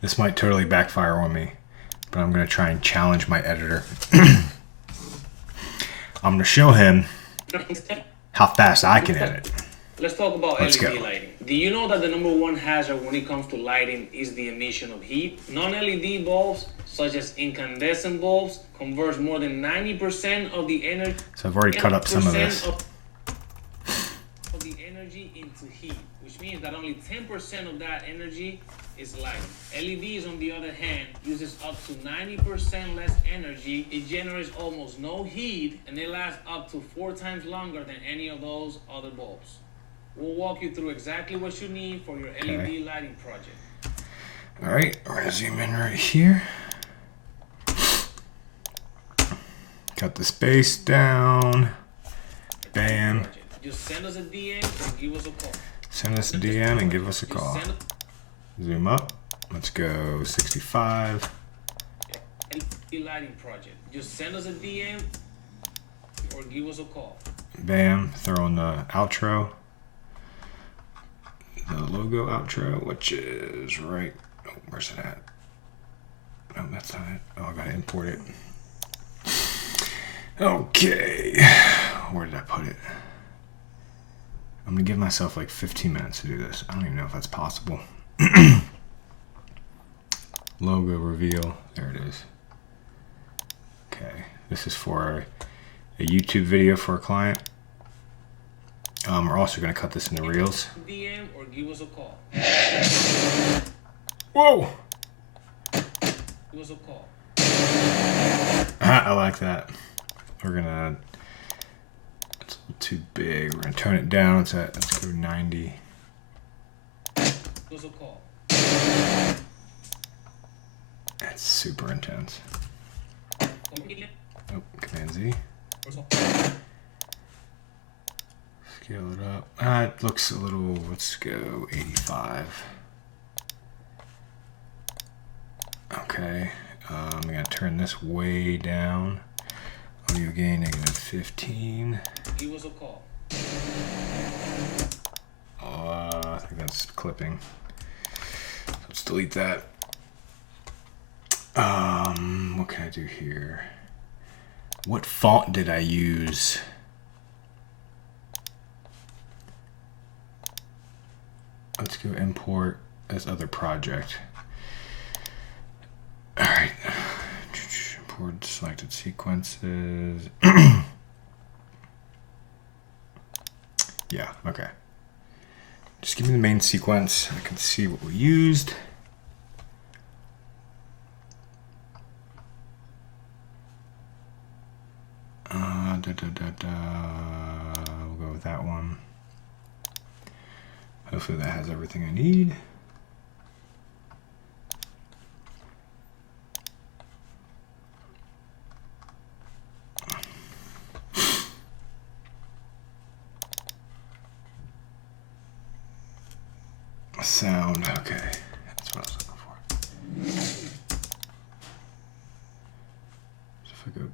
This might totally backfire on me, but I'm going to try and challenge my editor. I'm going to show him how fast I can edit. Let's talk about Let's LED go. lighting. Do you know that the #1 hazard when it comes to lighting is the emission of heat? Non-LED bulbs, such as incandescent bulbs, converts more than 90% of the energy. So I've already cut up some of this. Of the energy into heat, which means that only 10% of that energy is light. LEDs, on the other hand, uses up to 90% less energy. It generates almost no heat, and it lasts up to 4 times longer than any of those other bulbs. We'll walk you through exactly what you need for your LED lighting project. All right, we're gonna zoom in right here. Cut the space down. Bam. Just send us a DM or give us a call. Send us a DM and give us a call. Zoom up. Let's go 65. LED lighting project. Just send us a DM or give us a call. Bam. Throw in the outro. The logo outro, which is right. Oh, where's it at? Oh, that's not it. Oh, I gotta import it. Okay. Where did I put it? I'm gonna give myself like 15 minutes to do this. I don't even know if that's possible. Logo reveal. There it is. Okay. This is for a YouTube video for a client. We're also going to cut this into reels. DM or give us a call. Whoa! Give us a call. I like that. We're going to... It's a little too big. We're going to tone it down. Let's go 90. Give us a call. That's super intense. Oh, Command Z. Scale it up. It looks a little, let's go 85. Okay. I'm going to turn this way down. Audio gain -15. Give us a call. I think that's clipping. Let's delete that. What can I do here? What font did I use? Let's go import this other project. All right. Import selected sequences. Yeah, okay. Just give me the main sequence. I can see what we used. We'll go with that one. Hopefully that has everything I need. Sound, okay. That's what I was looking for. So if I go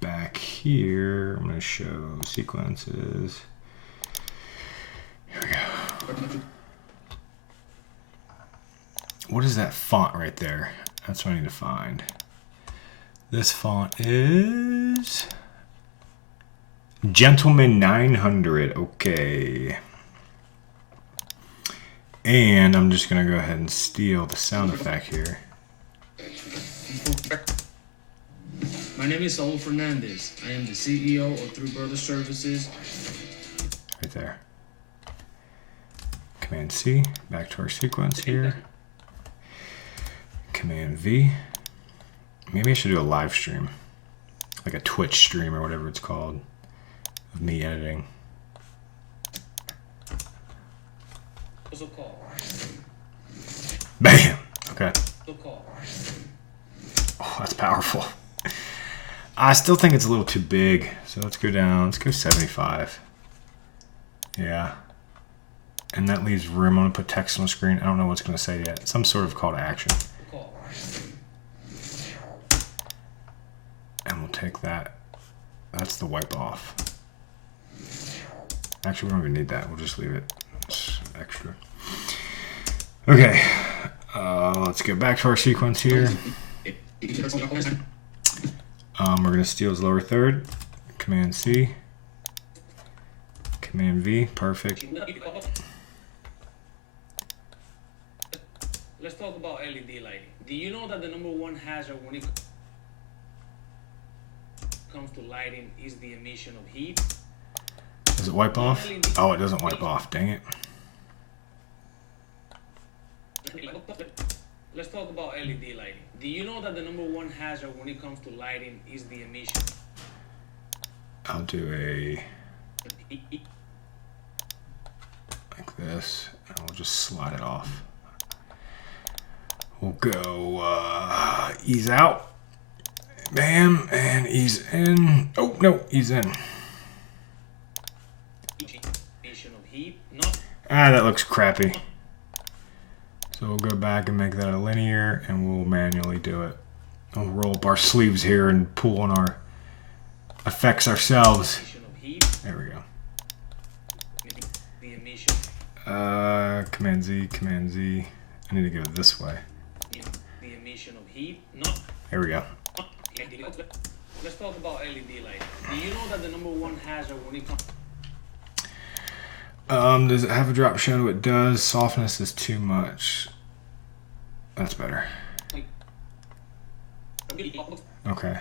back here, I'm going to show sequences. Here we go. What is that font right there? That's what I need to find. This font is Gentleman 900. Okay. And I'm just going to go ahead and steal the sound effect here. My name is Saul Fernandez. I am the CEO of Three Brothers Services. Right there. Command C, back to our sequence here. Command V. Maybe I should do a live stream, like a Twitch stream or whatever it's called, of me editing. Bam! Okay. Oh, that's powerful. I still think it's a little too big, so let's go down. Let's go 75. Yeah. And that leaves room. I'm going to put text on the screen. I don't know what it's going to say yet. Some sort of call to action. And we'll take that. That's the wipe off. Actually, we don't even need that. We'll just leave it. It's extra. Okay. Let's get back to our sequence here. We're going to steal his lower third. Command C. Command V. Perfect. Let's talk about LED lighting. Do you know that the #1 hazard when it comes to lighting is the emission of heat? Does it wipe off? Oh, it doesn't wipe off. Dang it. Let's talk about LED lighting. Do you know that the #1 hazard when it comes to lighting is the emission? I'll do a like this, and we'll just slide it off. We'll go ease out, bam, and ease in. Oh no, ease in. Emission of heat, not. Ah, that looks crappy. So we'll go back and make that a linear, and we'll manually do it. We'll roll up our sleeves here and pull on our effects ourselves. There we go. The emission. Command Z, Command Z. I need to go this way. The emission of heat, not. There we go. Let's talk about LED lighting. Do you know that the #1 hazard when it comes? Does it have a drop shadow? It does. Softness is too much. That's better. Okay.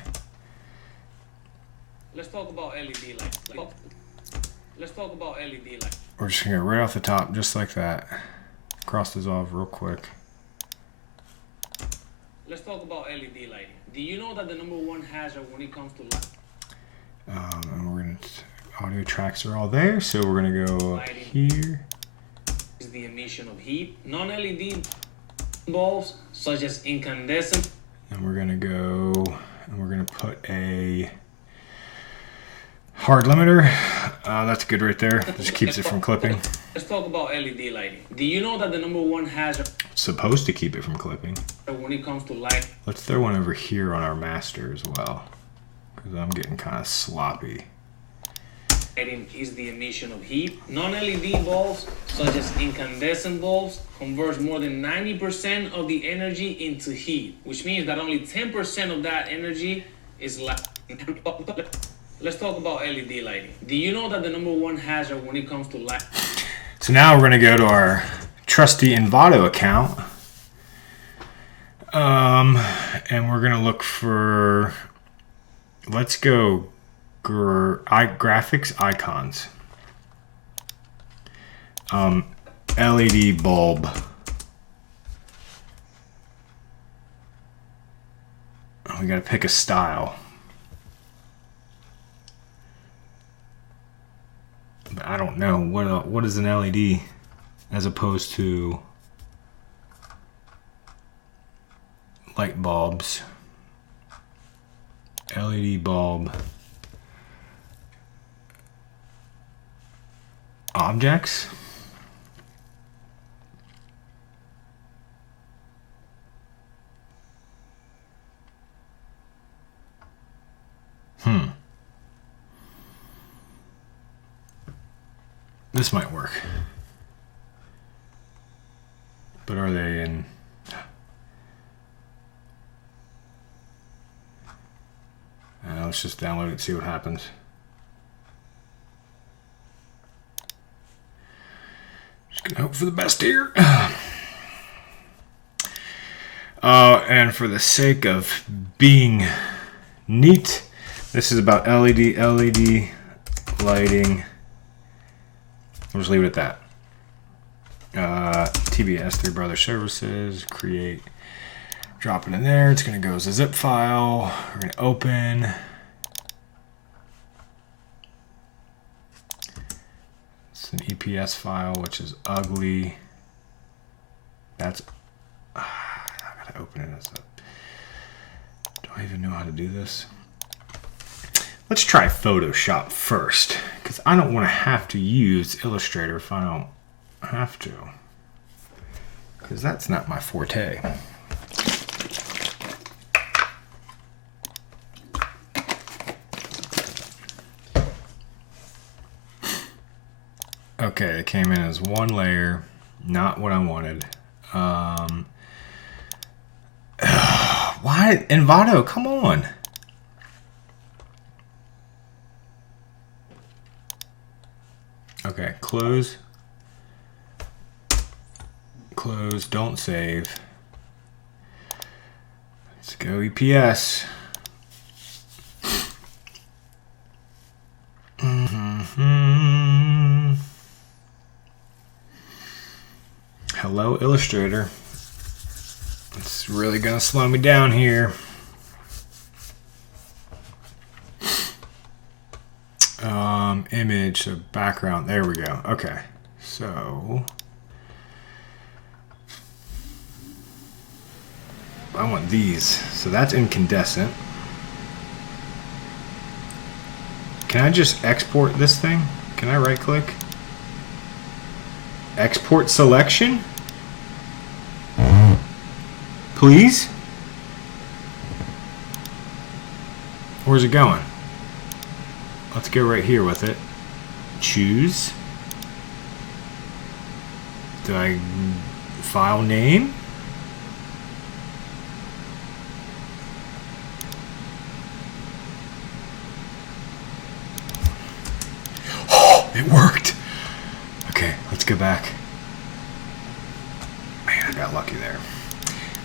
Let's talk about LED lighting. Let's talk about LED lighting. We're just gonna go right off the top, just like that. Cross dissolve real quick. Let's talk about LED lighting. Do you know that the #1 hazard when it comes to light? And we're gonna audio tracks are all there, so we're gonna go up here. Is the emission of heat. Non-LED bulbs such as incandescent. And we're gonna go and we're gonna put a hard limiter. That's good right there. Just keeps it from clipping. Let's talk about LED lighting. Do you know that the #1 hazard It's supposed to keep it from clipping. when it comes to light? Let's throw one over here on our master as well, because I'm getting kind of sloppy. Lighting is the emission of heat. Non-LED bulbs, such as incandescent bulbs, converts more than 90% of the energy into heat, which means that only 10% of that energy is light. Let's talk about LED lighting. Do you know that the #1 hazard when it comes to light? So now we're going to go to our trusty Envato account. And we're going to look for, let's go graphics icons. LED bulb. We got to pick a style. But I don't know what is an LED as opposed to light bulbs. LED bulb. Objects. This might work. But are they in... let's just download it and see what happens. Just gonna hope for the best here. And for the sake of being neat, this is about LED lighting. We'll just leave it at that. TBS, Three Brother Services, create, drop it in there. It's going to go as a zip file. We're going to open. It's an EPS file, which is ugly. That's, I got to open it as a, do I even know how to do this? Let's try Photoshop first, because I don't want to have to use Illustrator if I don't have to, because that's not my forte. Okay, it came in as one layer, not what I wanted. Why? Envato, come on. Okay, close. Close, don't save. Let's go EPS. Hello, Illustrator. It's really gonna slow me down here. Image, so background. There we go. Okay, so I want these. So that's incandescent. Can I just export this thing? Can I right click? Export selection? Please? Where's it going? Let's go right here with it. Choose. Do I file name? Oh, it worked. Okay, let's go back. Man, I got lucky there.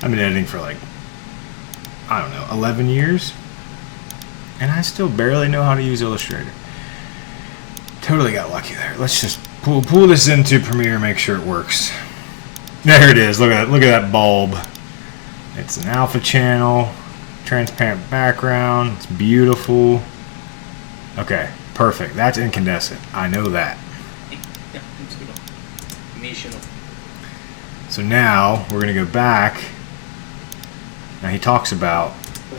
I've been editing for like, I don't know, 11 years. And I still barely know how to use Illustrator. Totally got lucky there. Let's just pull this into Premiere and make sure it works. There it is. Look at that bulb. It's an alpha channel, transparent background. It's beautiful. Okay, perfect. That's incandescent. I know that. So now we're gonna go back. Now he talks about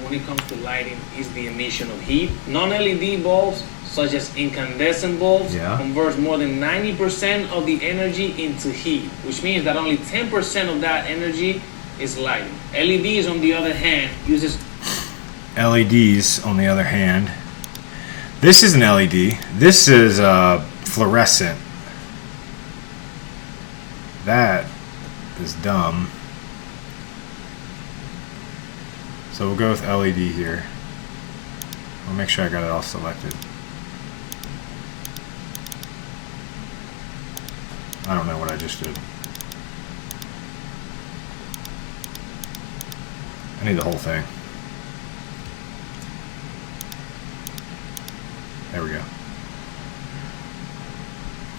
when it comes to lighting is the emission of heat. Non-LED bulbs, such as incandescent bulbs, converts more than 90% of the energy into heat, which means that only 10% of that energy is lighting. LEDs, on the other hand, uses... LEDs, on the other hand. This is an LED. This is fluorescent. That is dumb. So we'll go with LED here. I'll make sure I got it all selected. I don't know what I just did. I need the whole thing. There we go.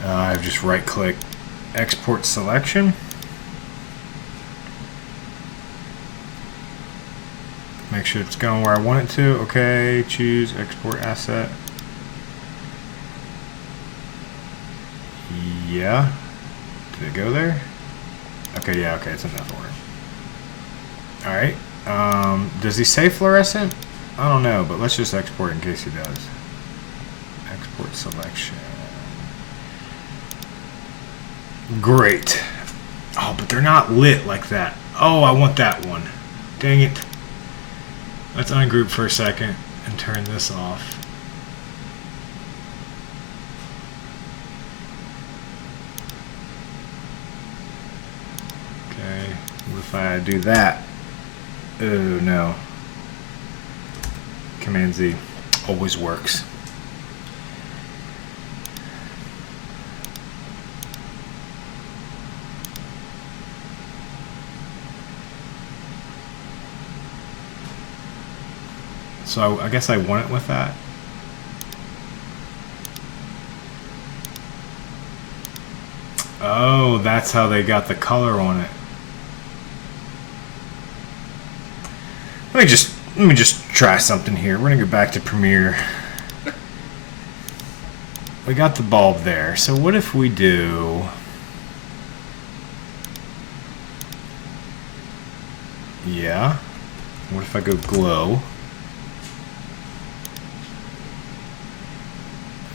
I've just right-clicked, export selection. Make sure it's going where I want it to. Okay, choose export asset. Yeah. Did it go there? Okay, yeah, okay, it's in that order. Alright. Does he say fluorescent? I don't know, but let's just export in case he does. Export selection. Great. Oh, but they're not lit like that. Oh, I want that one. Dang it. Let's ungroup for a second and turn this off. Okay, what if I do that? Oh no. Command Z always works. So I guess I want it with that. Oh, that's how they got the color on it. Let me just try something here. We're gonna go back to Premiere. We got the bulb there. So what if we do... Yeah. What if I go glow?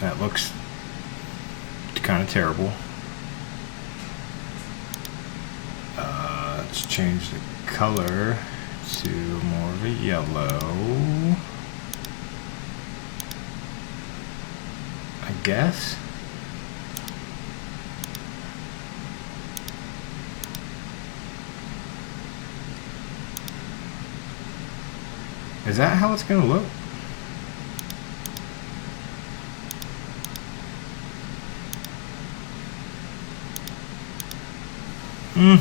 That looks kind of terrible. Let's change the color to more of a yellow, I guess. Is that how it's gonna look? Hmm.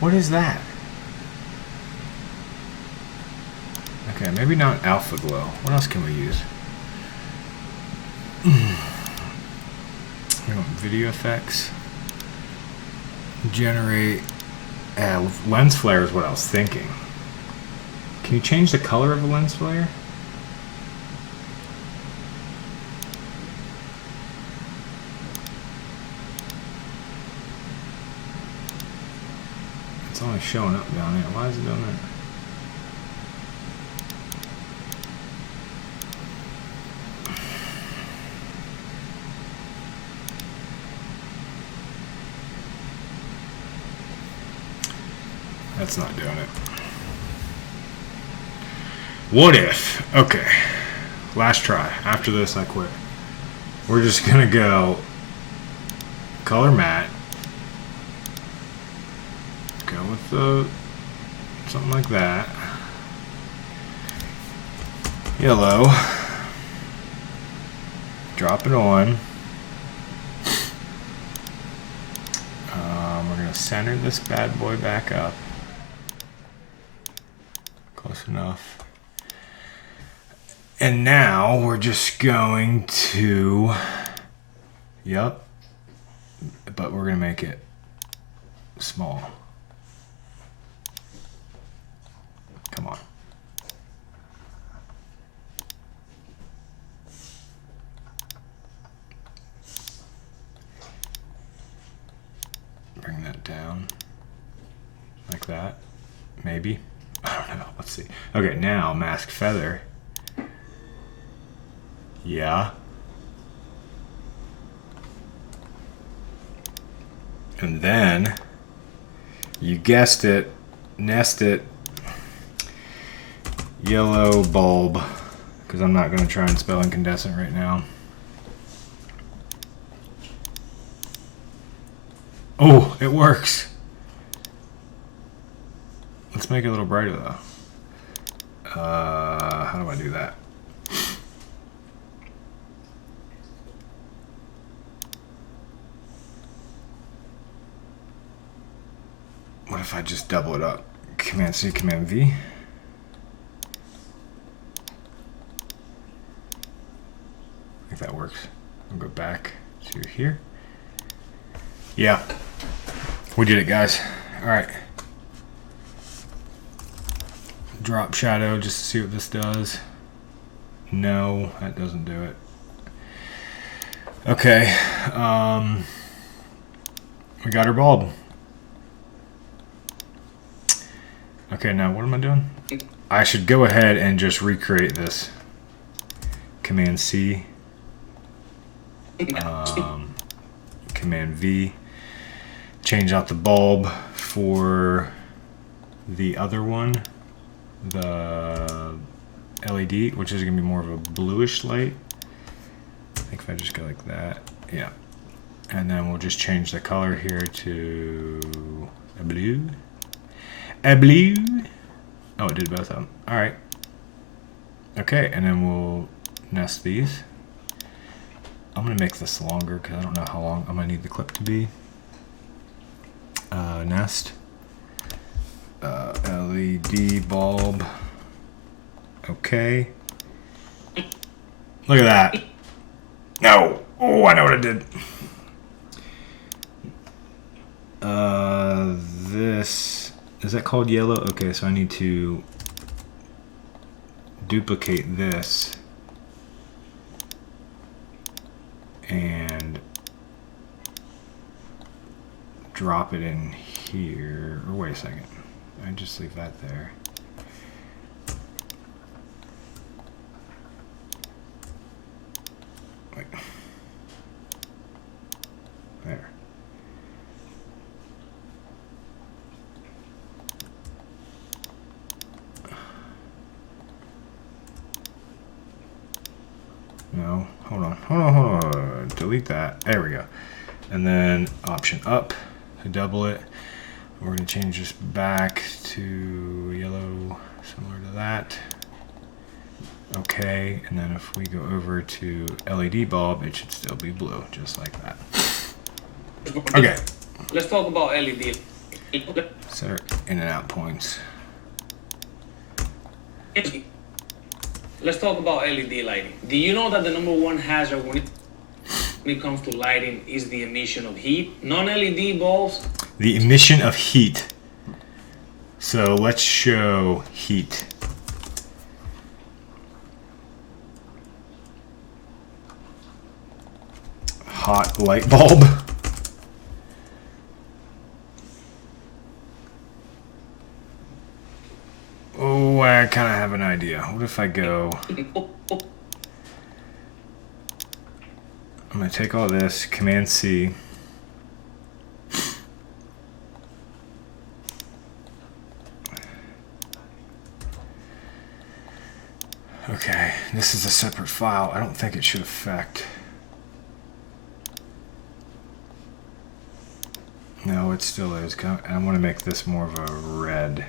What is that? Okay, maybe not alpha glow. What else can we use? We want video effects. Generate lens flare is what I was thinking. Can you change the color of a lens flare? It's only showing up down there. Why is it doing that? That's not doing it. What if? Okay. Last try. After this, I quit. We're just gonna go color matte. Go with the something like that. Yellow. Drop it on. We're gonna center this bad boy back up. Close enough. And now we're just going to, yep, but we're gonna make it small. Come on. Bring that down like that, maybe. I don't know, let's see. Okay, now mask feather. Yeah. And then, you guessed it, nest it, yellow bulb, because I'm not going to try and spell incandescent right now. Oh, it works. Let's make it a little brighter though. How do I do that? What if I just double it up? Command C, Command V. I think that works. I'll go back to here. Yeah, we did it, guys. All right. Drop shadow just to see what this does. No, that doesn't do it. Okay, we got our bulb. Okay, now what am I doing? I should go ahead and just recreate this. Command C, Command V, change out the bulb for the other one, the LED, which is going to be more of a bluish light. I think if I just go like that, yeah. And then we'll just change the color here to a blue. A blue. Oh, it did both of them. All right. Okay, and then we'll nest these. I'm gonna make this longer because I don't know how long I'm gonna need the clip to be. Nest. LED bulb. Okay. Look at that. No. Oh, I know what I did. This. Is that called yellow? Okay, so I need to duplicate this and drop it in here. Or wait a second. I just leave that there. Wait. There. delete that. There we go. And then Option up to double it. We're going to change this back to yellow, similar to that. Okay, and then if we go over to LED bulb, it should still be blue, just like that. Okay. Let's talk about LED. Set our in and out points. Let's talk about LED lighting. Do you know that the #1 hazard when it comes to lighting is the emission of heat? Non-LED bulbs. The emission of heat. So let's show heat. Hot light bulb. Oh, I kind of have an idea. What if I go... I'm going to take all this, Command C. Okay, this is a separate file. I don't think it should affect... No, it still is. I want to make this more of a red.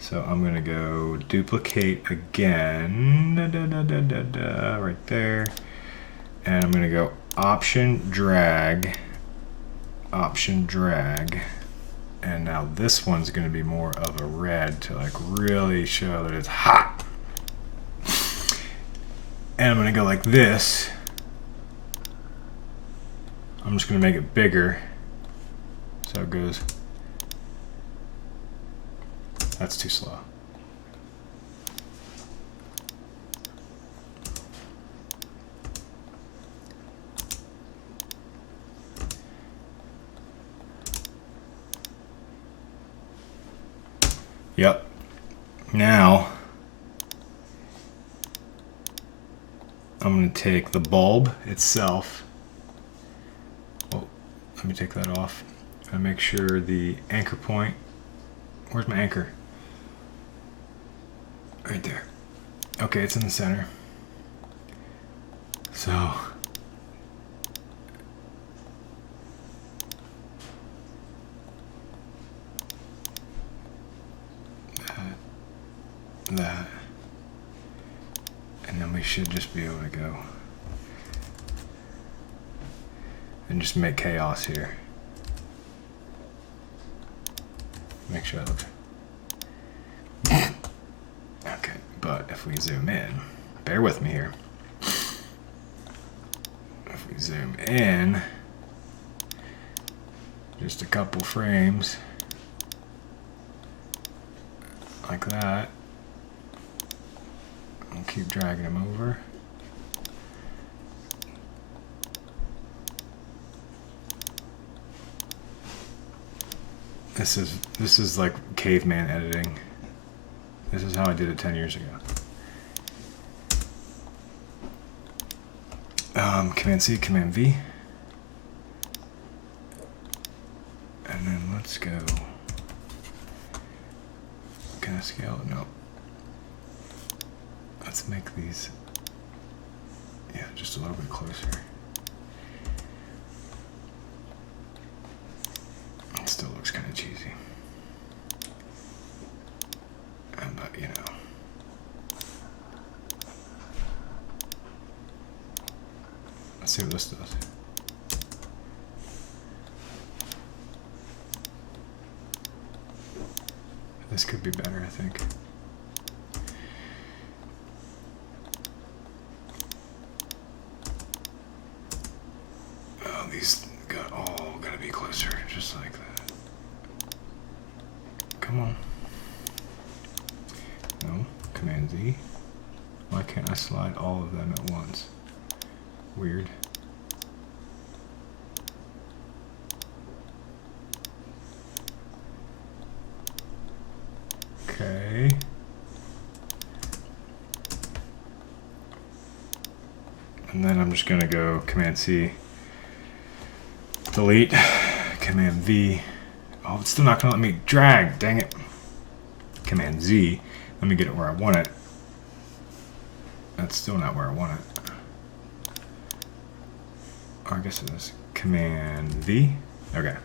So I'm going to go duplicate again, right there. And I'm going to go Option drag. And now this one's going to be more of a red to like really show that it's hot. And I'm going to go like this. I'm just going to make it bigger. So it goes, that's too slow. Yep. Now, I'm going to take the bulb itself. Oh, let me take that off. And make sure the anchor point, where's my anchor? Right there. Okay, it's in the center. So, that, and then we should just be able to go and just make chaos here. Make sure that looks okay, but if we zoom in, bear with me here. If we zoom in just a couple frames like that, I'll keep dragging them over. This is like caveman editing. This is how I did it 10 years ago. Command C, Command V. And then let's go. Can I scale it? No. Let's make these, yeah, just a little bit closer. It still looks kind of cheesy. But, you know. Let's see what this does. This could be better, I think. Oh, these got all gotta be closer, just like that. Come on. No, Command Z. Why can't I slide all of them at once? Weird. Okay. And then I'm just gonna go Command C, delete, Command V. Oh, it's still not gonna let me drag, dang it. Command Z, let me get it where I want it. That's still not where I want it. or I guess it is Command V. Okay.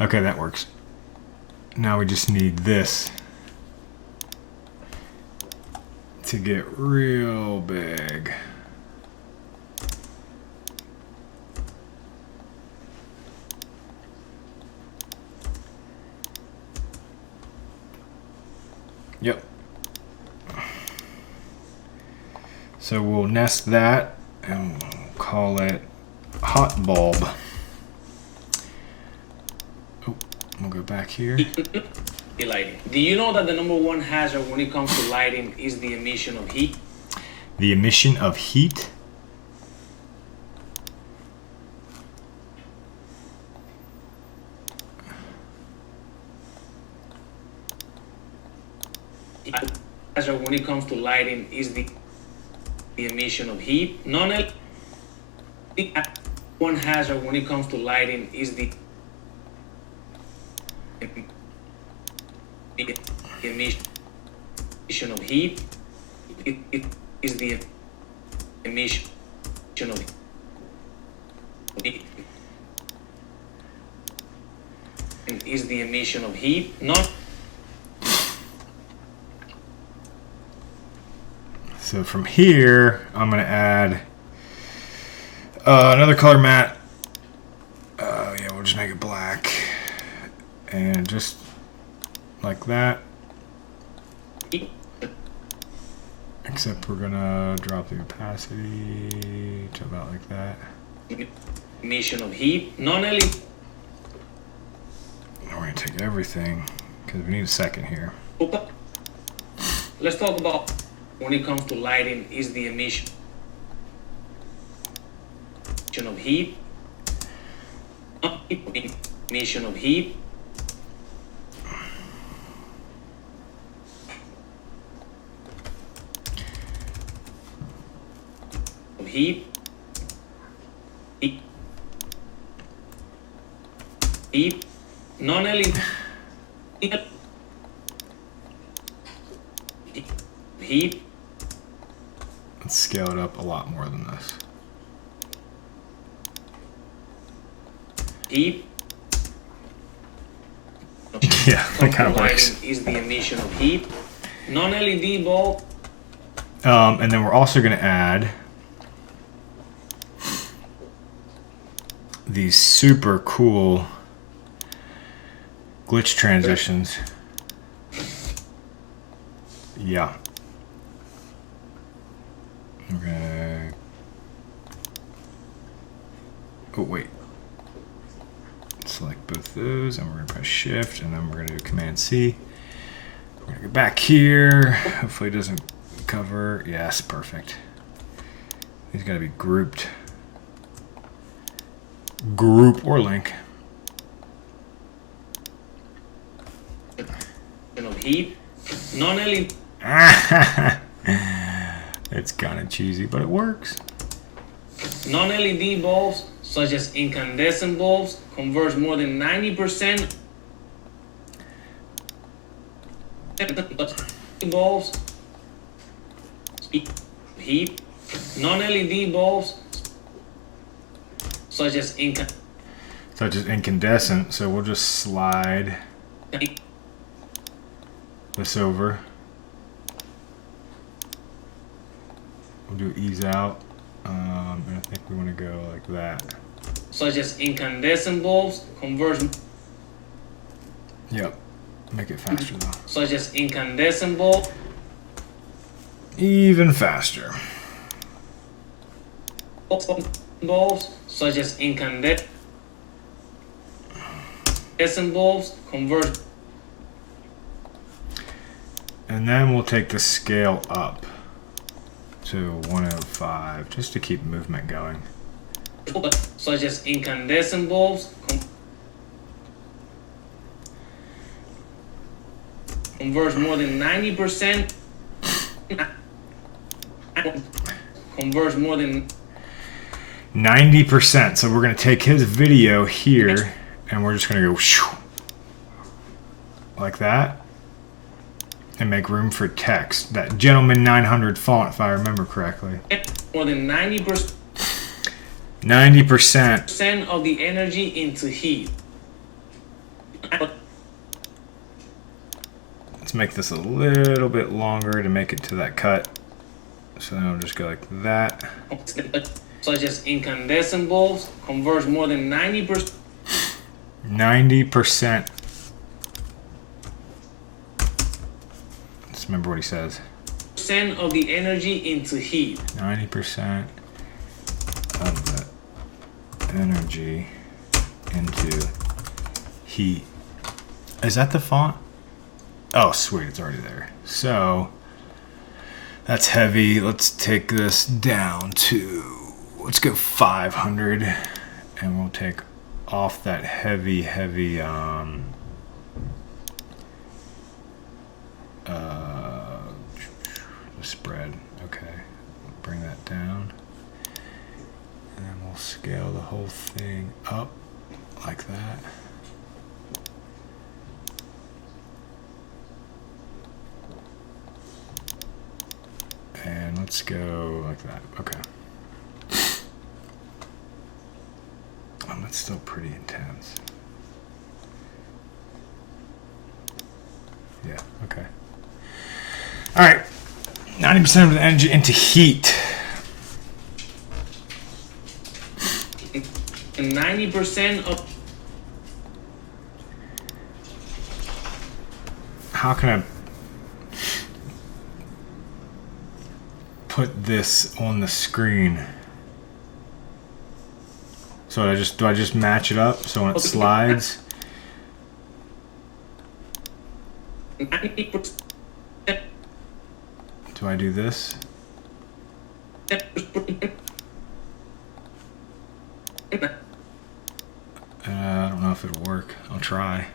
Okay, that works. Now we just need this to get real big. Yep. So we'll nest that and we'll call it hot bulb. Oh, we'll go back here. Lighting. Do you know that the number one hazard when it comes to lighting is the emission of heat? The emission of heat? Hazard when it comes to lighting is the emission of heat. One hazard when it comes to lighting is the emission of heat. It is the emission of heat. Is the emission of heat. So from here, I'm going to add another color matte. Yeah, we'll just make it black. And just like that. Except we're going to drop the opacity to about like that. Emission of heat. Non-LED. We're going to take everything because we need a second here. Let's talk about when it comes to lighting is the emission of heat. Emission of heat. Of heat. Heat. Non-LED. Heat. Let's scale it up a lot more than this. Heat. Yeah, that kind of works. Is the emission of heat. Non-LED bulb. And then we're also going to add these super cool glitch transitions. Yeah. Okay. Oh, wait. Select both those, and we're going to press Shift, and then we're going to do Command C. We're going to go back here. Hopefully it doesn't cover. Yes, perfect. These got to be grouped. Group or link. Of heat. Non-LED. It's kind of cheesy, but it works. Non-LED bulbs, such as incandescent bulbs, converts more than 90% bulbs heat. Non-LED bulbs, such as incandescent. So we'll just slide this over. We'll do ease out, and I think we want to go like that. Such as incandescent bulbs, conversion. Yep, make it faster though. Such as incandescent bulb. Even faster. Bulbs, such as incandescent bulbs, convert. And then we'll take the scale up to 105 just to keep movement going. Such as incandescent bulbs, converts more than 90%. Converts more than 90%. So we're going to take his video here and we're just going to go like that. and make room for text. That Gentleman 900 font, if I remember correctly. More than 90% 90% of the energy into heat. Let's make this a little bit longer to make it to that cut. So then I'll just go like that. Such as incandescent bulbs converts more than 90%. 90%. Let's remember what he says. Of the energy into heat. 90% of the energy into heat. Is that the font? Oh, sweet, it's already there. So that's heavy. Let's take this down to, let's go 500, and we'll take off that heavy spread. Okay, bring that down, and then we'll scale the whole thing up like that. And let's go like that. Okay. That's still pretty intense. Yeah, okay. All right. 90% of the energy into heat. And 90% of... How can I put this on the screen? So do I just match it up so when it slides? 90%. Do I do this? I don't know if it'll work. I'll try.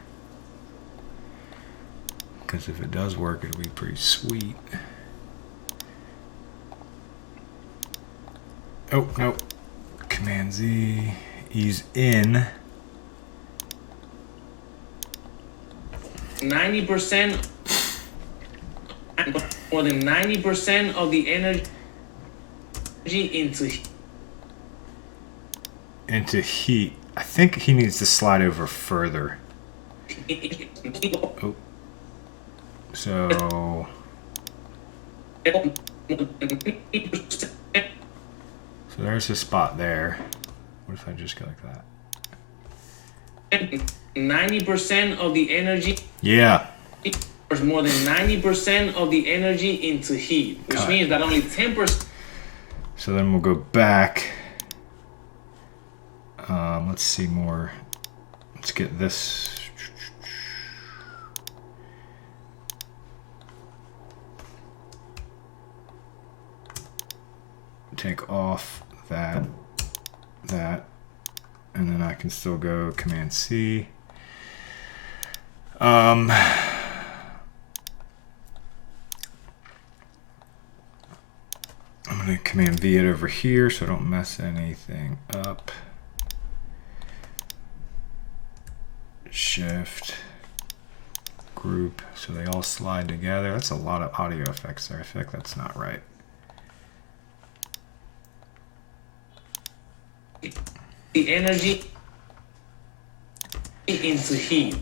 Because if it does work, it'll be pretty sweet. Oh, nope. Command Z, ease in. 90%, more than 90% of the energy into heat. I think he needs to slide over further. Oh. So there's a spot there. What if I just go like that? 90% of the energy. Yeah. There's more than 90% of the energy into heat, which means that only 10%. So then we'll go back. Let's see more. Let's get this. Take off that, and then I can still go Command C. I'm gonna Command V it over here so I don't mess anything up. Shift, group, so they all slide together. That's a lot of audio effects there. I feel like that's not right. The energy into heat.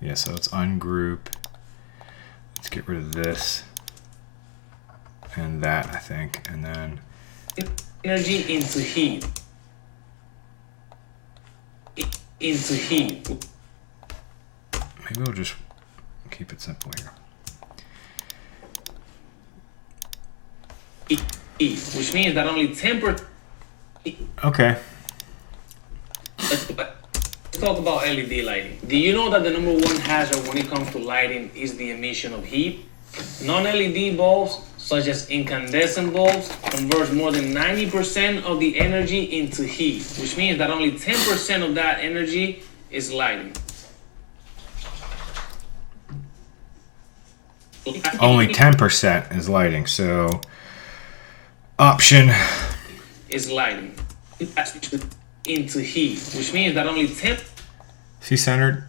Yeah, so let's ungroup. Let's get rid of this and that, I think, and then energy into heat. Into heat. Maybe we'll just keep it simple here. Which means that only 10%. Okay. Let's talk about LED lighting. Do you know that the number one hazard when it comes to lighting is the emission of heat? Non-LED bulbs, such as incandescent bulbs, convert more than 90% of the energy into heat, which means that only 10% of that energy is lighting. Only 10% is lighting, so option is lighting into heat, which means that only 10. See centered?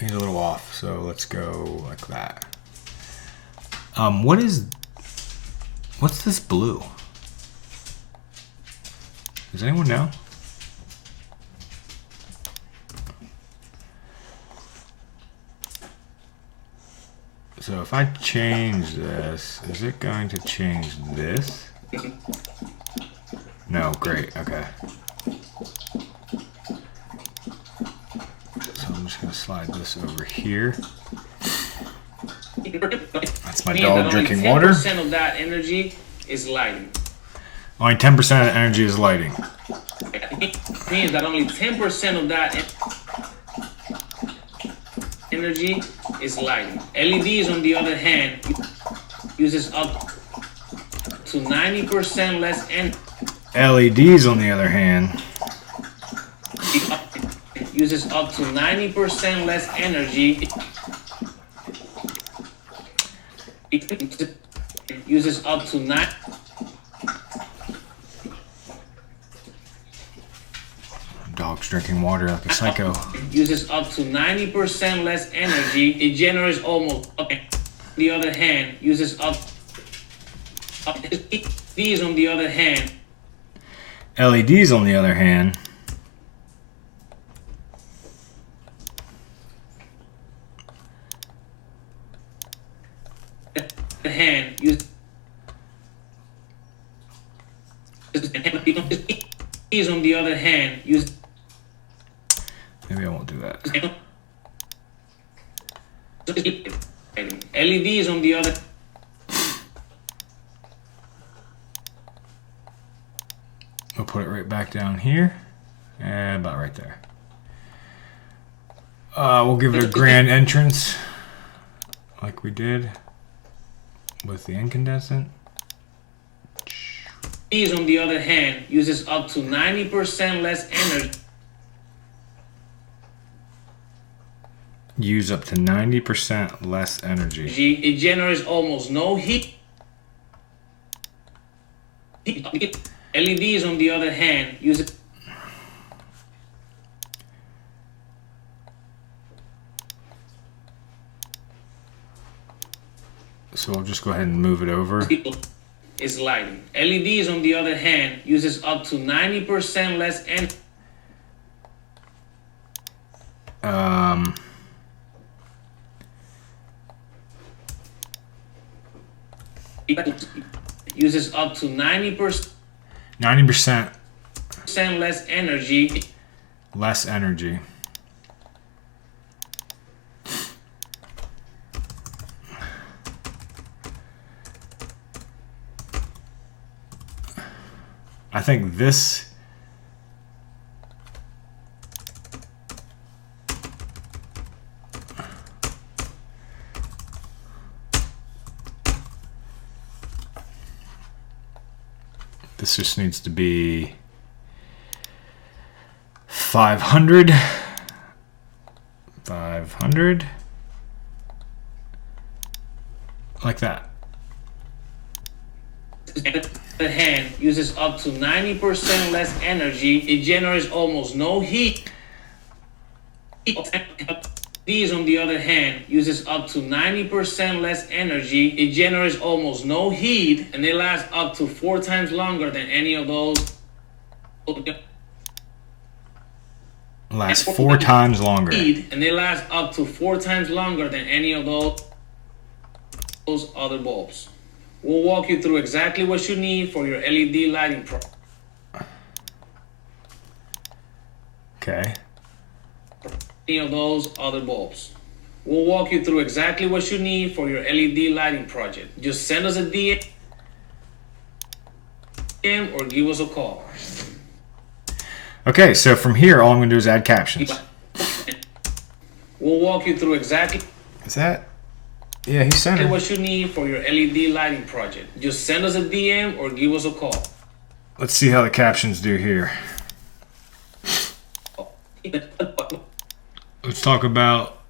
He's a little off, so let's go like that. What's this blue? Does anyone know? So if I change this, is it going to change this? No, great, okay. So I'm just gonna slide this over here. That's my dog drinking water. 10% of that energy is lighting. Only 10% of the energy is lighting. It means that only 10% of that energy is lighting. LEDs, on the other hand, uses up to 90% less energy. LEDs, on the other hand, uses up to 90% less energy. It uses up to 9. Dog's drinking water like a psycho. Uses up to 90% less energy. It generates almost. The other hand uses up. These, on the other hand. LEDs, on the other hand, the hand uses. These, on the other hand, use. Maybe I won't do that. LEDs, on the other. We'll put it right back down here, and about right there. We'll give it a grand entrance, like we did with the incandescent. These, on the other hand, uses up to 90% less energy. Use up to 90% less energy. It generates almost no heat. LEDs, on the other hand, use. So I'll just go ahead and move it over. Is lighting. LEDs, on the other hand, uses up to 90% less energy. Uses up to 90%. 90% less energy. Less energy. I think this just needs to be 500 like that. The hand uses up to 90% less energy. It generates almost no heat. These, on the other hand, uses up to 90% less energy. It generates almost no heat, and they last up to 4 times longer than any of those. Last 4 times longer. And they last up to 4 times longer than any of those other bulbs. We'll walk you through exactly what you need for your LED lighting project. Okay. Any of those other bulbs. We'll walk you through exactly what you need for your LED lighting project. Just send us a DM or give us a call. Okay, so from here, all I'm going to do is add captions. We'll walk you through exactly. Is that? Yeah, he's centered. What you need for your LED lighting project. Just send us a DM or give us a call. Let's see how the captions do here. Let's talk about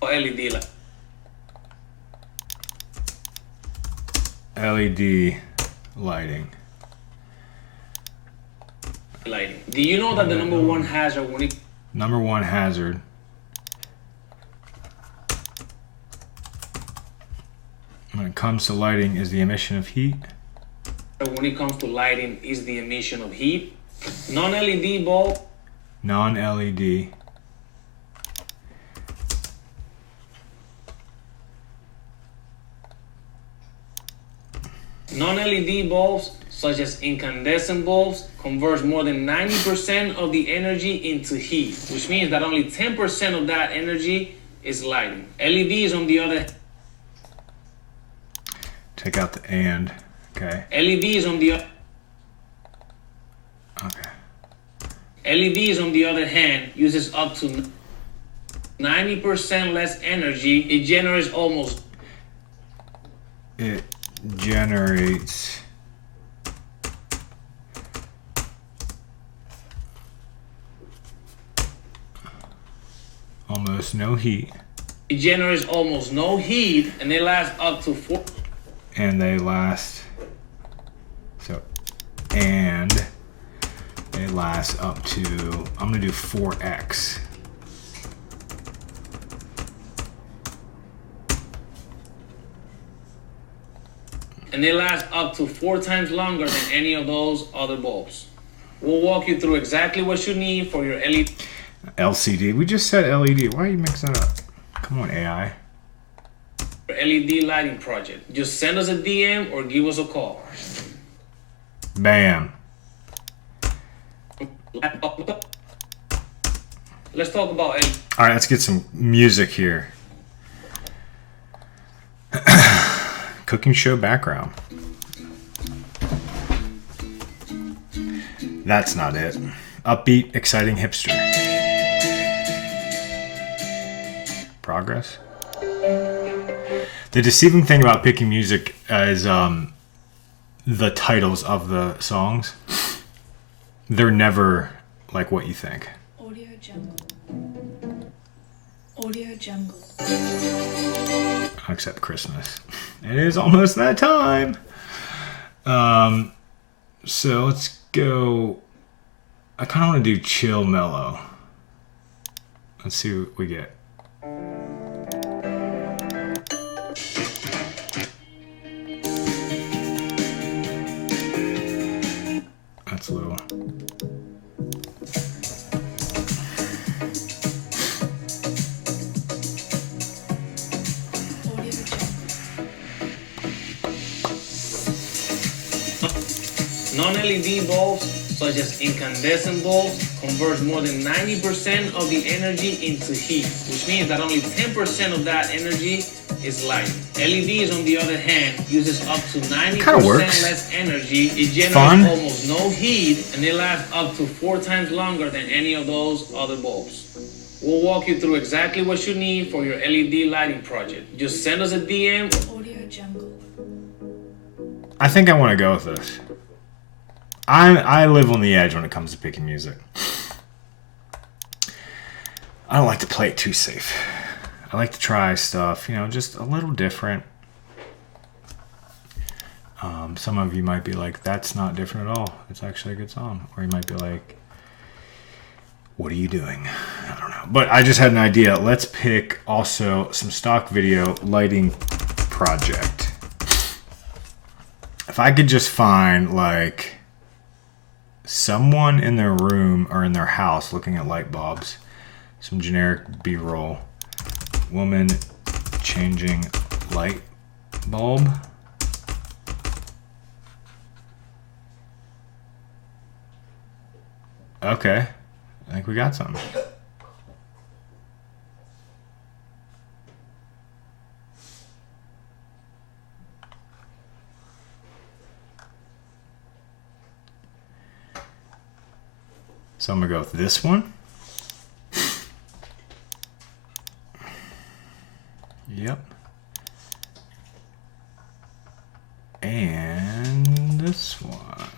LED light. LED lighting. Lighting. Do you know that the number one hazard when it Number one hazard it comes to lighting is the emission of heat. When it comes to lighting is the emission of heat. Non-LED bulb. Non-LED. Non-LED bulbs, such as incandescent bulbs, converts more than 90% of the energy into heat, which means that only 10% of that energy is lighting. LEDs, on the other hand, take out the and. Okay. LEDs on the Okay. LEDs on the other hand uses up to 90% less energy. It generates almost almost no heat. It generates almost no heat, and they last up to 4. And they last. So, and they last up to. I'm gonna do 4x. And they last up to 4 times longer than any of those other bulbs. We'll walk you through exactly what you need for your LED. LCD. We just said LED. Why are you mixing it up? Come on, AI. LED lighting project. Just send us a DM or give us a call. Bam. Let's talk about LED. All right, let's get some music here. Cooking show background. That's not it. Upbeat, exciting hipster. Progress. The deceiving thing about picking music is the titles of the songs. They're never like what you think. Audio Jungle. Audio Jungle. Except Christmas. It is almost that time. So let's go. I kind of want to do chill mellow. Let's see what we get. That's a little. Audio Jungle. Non-LED bulbs, such as incandescent bulbs, convert more than 90% of the energy into heat, which means that only 10% of that energy is light. LEDs, on the other hand, uses up to 90% less energy. It generates almost no heat, and they last up to 4 times longer than any of those other bulbs. We'll walk you through exactly what you need for your LED lighting project. Just send us a DM. Audio Jungle. I think I want to go with this. I live on the edge when it comes to picking music. I don't like to play it too safe. I like to try stuff, just a little different. Some of you might be like, that's not different at all. It's actually a good song. Or you might be like, what are you doing? I don't know. But I just had an idea. Let's pick also some stock video lighting project. If I could just find like someone in their room or in their house looking at light bulbs, some generic B-roll, woman changing light bulb. Okay, I think we got something. So I'm gonna go with this one. Yep. And this one.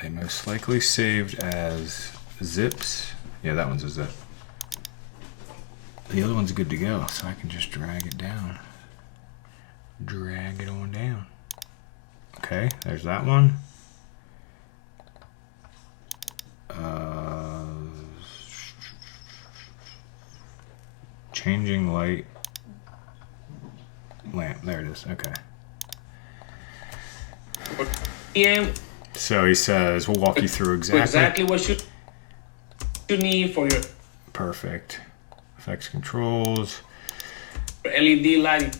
They most likely saved as zips. Yeah, that one's a zip. The other one's good to go, so I can just drag it down. Drag it on down. Okay, there's that one. Changing light there it is. Okay. DM So he says we'll walk you through exactly. what you need for your Perfect. Effects controls. LED lighting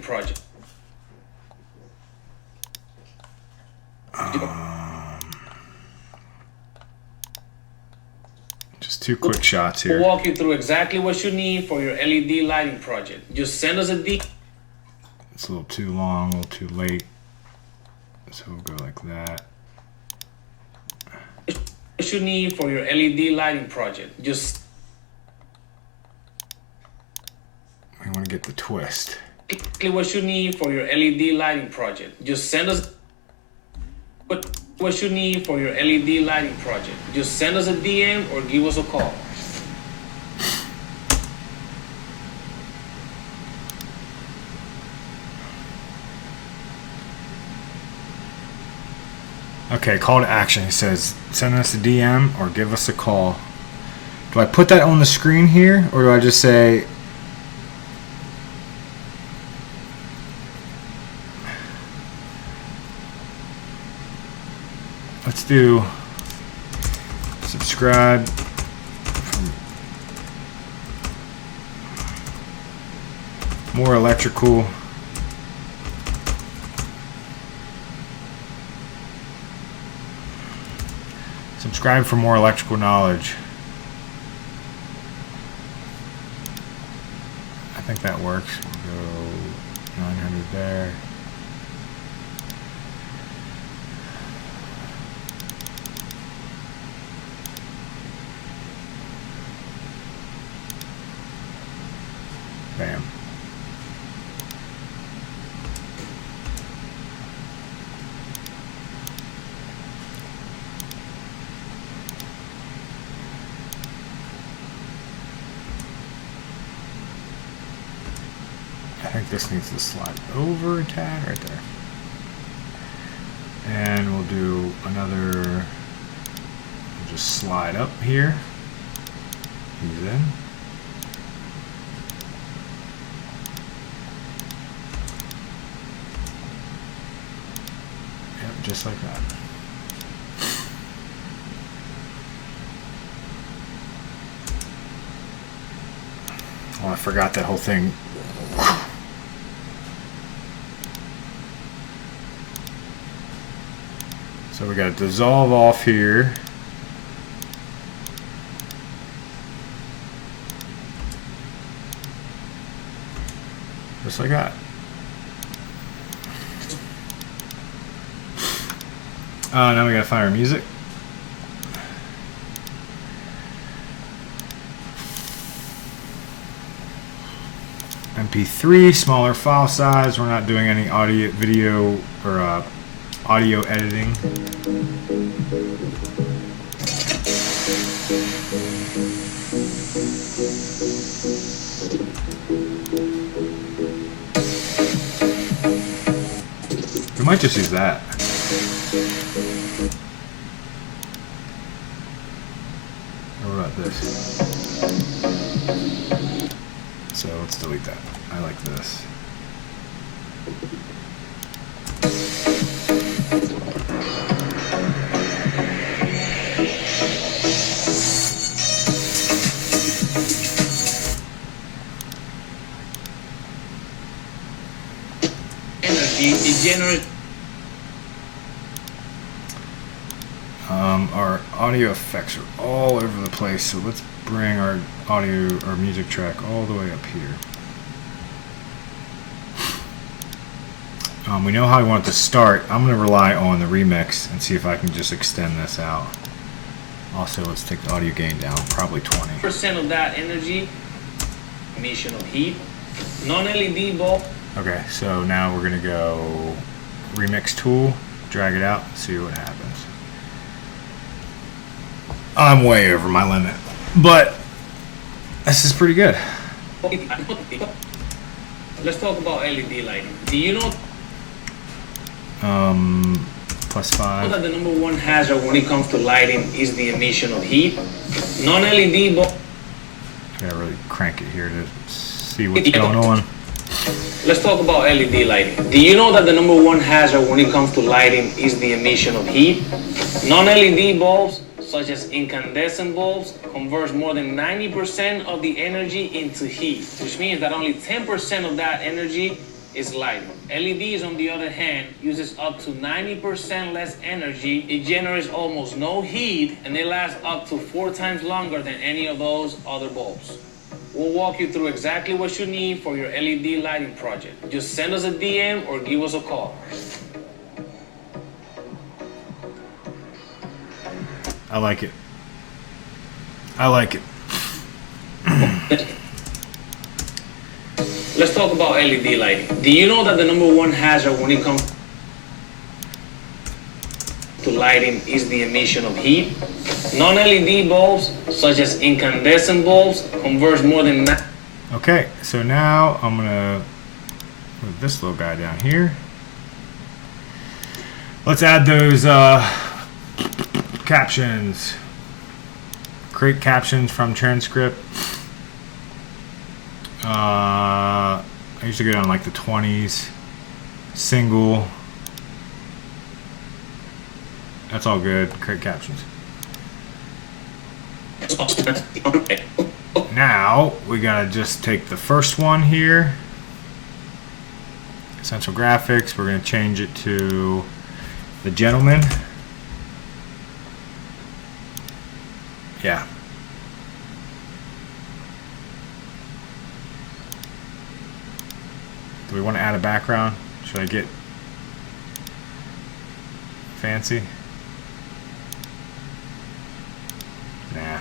project. Just 2 quick shots We'll here. walk you through exactly what you need for your LED lighting project. Just send us a D. It's a little too long, a little too late. So we'll go like that. What you need for your LED lighting project. Just We want to get the twist. exactly what you need for your LED lighting project. Just send us what you need for your LED lighting project. Just send us a DM or give us a call. Okay, call to action. He says send us a DM or give us a call. Do I put that on the screen here, or do I just say let's do subscribe from more electrical subscribe for more electrical knowledge. I think that works. We'll go 900 there. Bam. I think this needs to slide over a tad right there. And we'll do another, we'll just slide up here. He's in. Yep, just like that. Oh, I forgot that whole thing. So we got to dissolve off here. Just like that. Now we got to find our music. MP3, smaller file size. We're not doing any audio, video, or audio editing. We might just use that. Or what about this? So let's delete that. I like this. Energy degenerate. Our audio effects are all over the place, so let's bring our audio or music track all the way up here. We know how we want it to start. I'm going to rely on the remix and see if I can just extend this out. Also, let's take the audio gain down, probably 20. % of that energy, emission of heat, non-LED bulb. Okay, so now we're going to go remix tool, drag it out, see what happens. I'm way over my limit, but this is pretty good. Let's talk about LED lighting. Do you know +5. that the #1 hazard when it comes to lighting is the emission of heat? Non-LED bulb. Gotta really crank it here to see what's going on. Let's talk about LED lighting. Do you know that the #1 hazard when it comes to lighting is the emission of heat? Non-LED bulbs, such as incandescent bulbs, converts more than 90% of the energy into heat, which means that only 10% of that energy is lighting. LEDs, on the other hand, uses up to 90% less energy. It generates almost no heat, and they last up to 4 times longer than any of those other bulbs. We'll walk you through exactly what you need for your LED lighting project. Just send us a DM or give us a call. I like it. I like it. Let's talk about LED lighting. Do you know that the #1 hazard when it comes to lighting is the emission of heat? Non-LED bulbs, such as incandescent bulbs, converts more than... Okay, so now I'm gonna move this little guy down here. Let's add those captions. Create captions from transcript. I usually go down like the 20s. Single. That's all good. Create captions. Now we gotta just take the first one here. Essential graphics. We're gonna change it to the gentleman. Yeah. Do we want to add a background? Should I get fancy? Nah.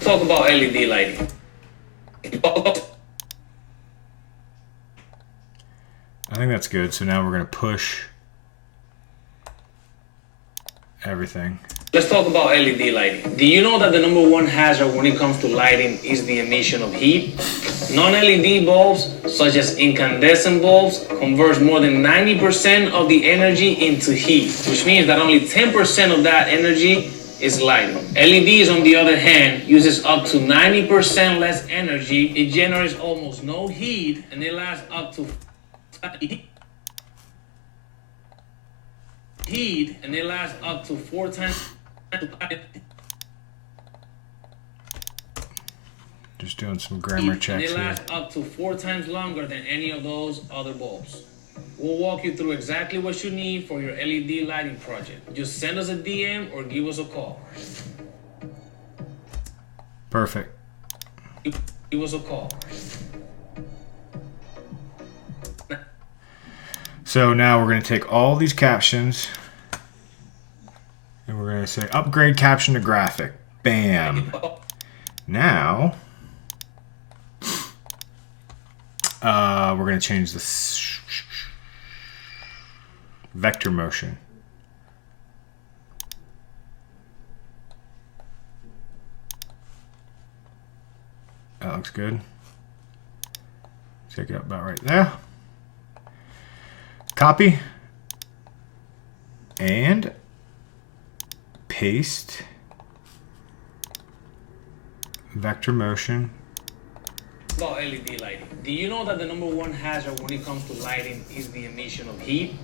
Talk about LED lighting. I think that's good. So now we're going to push everything. Let's talk about LED lighting. Do you know that the #1 hazard when it comes to lighting is the emission of heat? Non-LED bulbs, such as incandescent bulbs, converts more than 90% of the energy into heat, which means that only 10% of that energy is lighting. LEDs, on the other hand, uses up to 90% less energy. It generates almost no heat, and they last up to 4 times. Just doing some grammar checks They here. last up to 4 times longer than any of those other bulbs. We'll walk you through exactly what you need for your LED lighting project. Just send us a DM or give us a call. Perfect. Give us a call. So now we're going to take all these captions and we're going to say upgrade caption to graphic. Bam. Now we're going to change this vector motion. That looks good. Take it up about right there. Copy and paste vector motion. About LED lighting. Do you know that the #1 hazard when it comes to lighting is the emission of heat?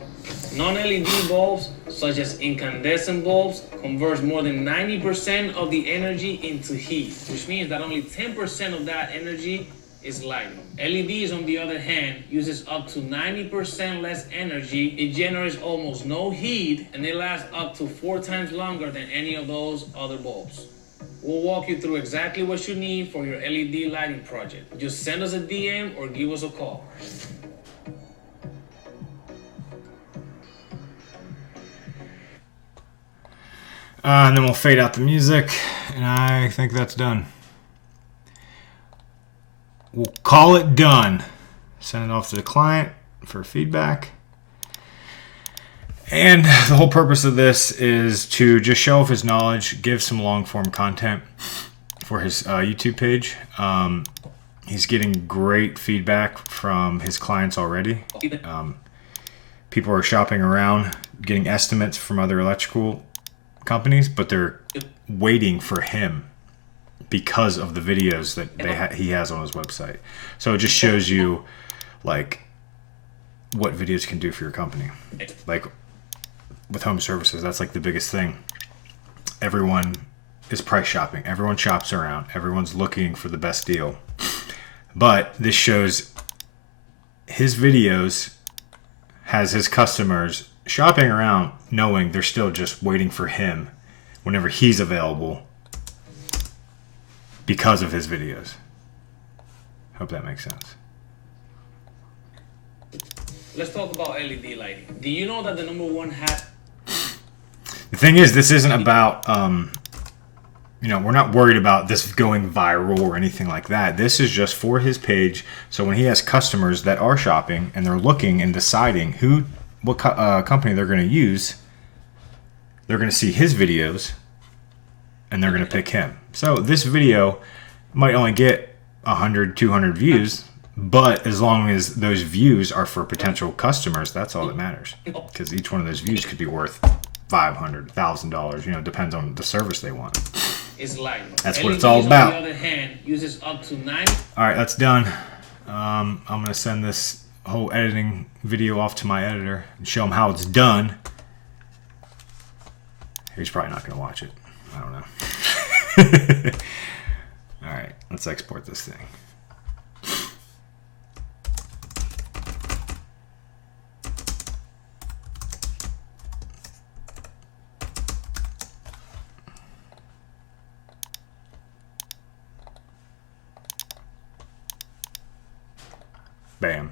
Non-LED bulbs, such as incandescent bulbs, converts more than 90% of the energy into heat, which means that only 10% of that energy is lighting. LEDs, on the other hand, uses up to 90% less energy. It generates almost no heat, and they last up to 4 times longer than any of those other bulbs. We'll walk you through exactly what you need for your LED lighting project. Just send us a DM or give us a call. And then we'll fade out the music, and I think that's done. We'll call it done. Send it off to the client for feedback. And the whole purpose of this is to just show off his knowledge, give some long form content for his YouTube page. He's getting great feedback from his clients already. People are shopping around, getting estimates from other electrical companies, but they're waiting for him because of the videos that he has on his website. So it just shows you like what videos can do for your company. Like with home services, that's like the biggest thing. Everyone is price shopping. Everyone shops around. Everyone's looking for the best deal. But this shows his videos has his customers shopping around knowing they're still just waiting for him whenever he's available because of his videos. Hope that makes sense. Let's talk about LED lighting. Do you know that the number one hat? The thing is, this isn't about, we're not worried about this going viral or anything like that. This is just for his page. So when he has customers that are shopping and they're looking and deciding what company they're going to use, they're going to see his videos and they're going to pick him. So this video might only get 100, 200 views, but as long as those views are for potential customers, that's all that matters. Because each one of those views could be worth $500, $1,000, depends on the service they want. Is lighting. That's what it's all about. On the other hand, uses up to 90. All right, that's done. I'm going to send this whole editing video off to my editor and show him how it's done. He's probably not going to watch it. I don't know. All right, let's export this thing. Bam.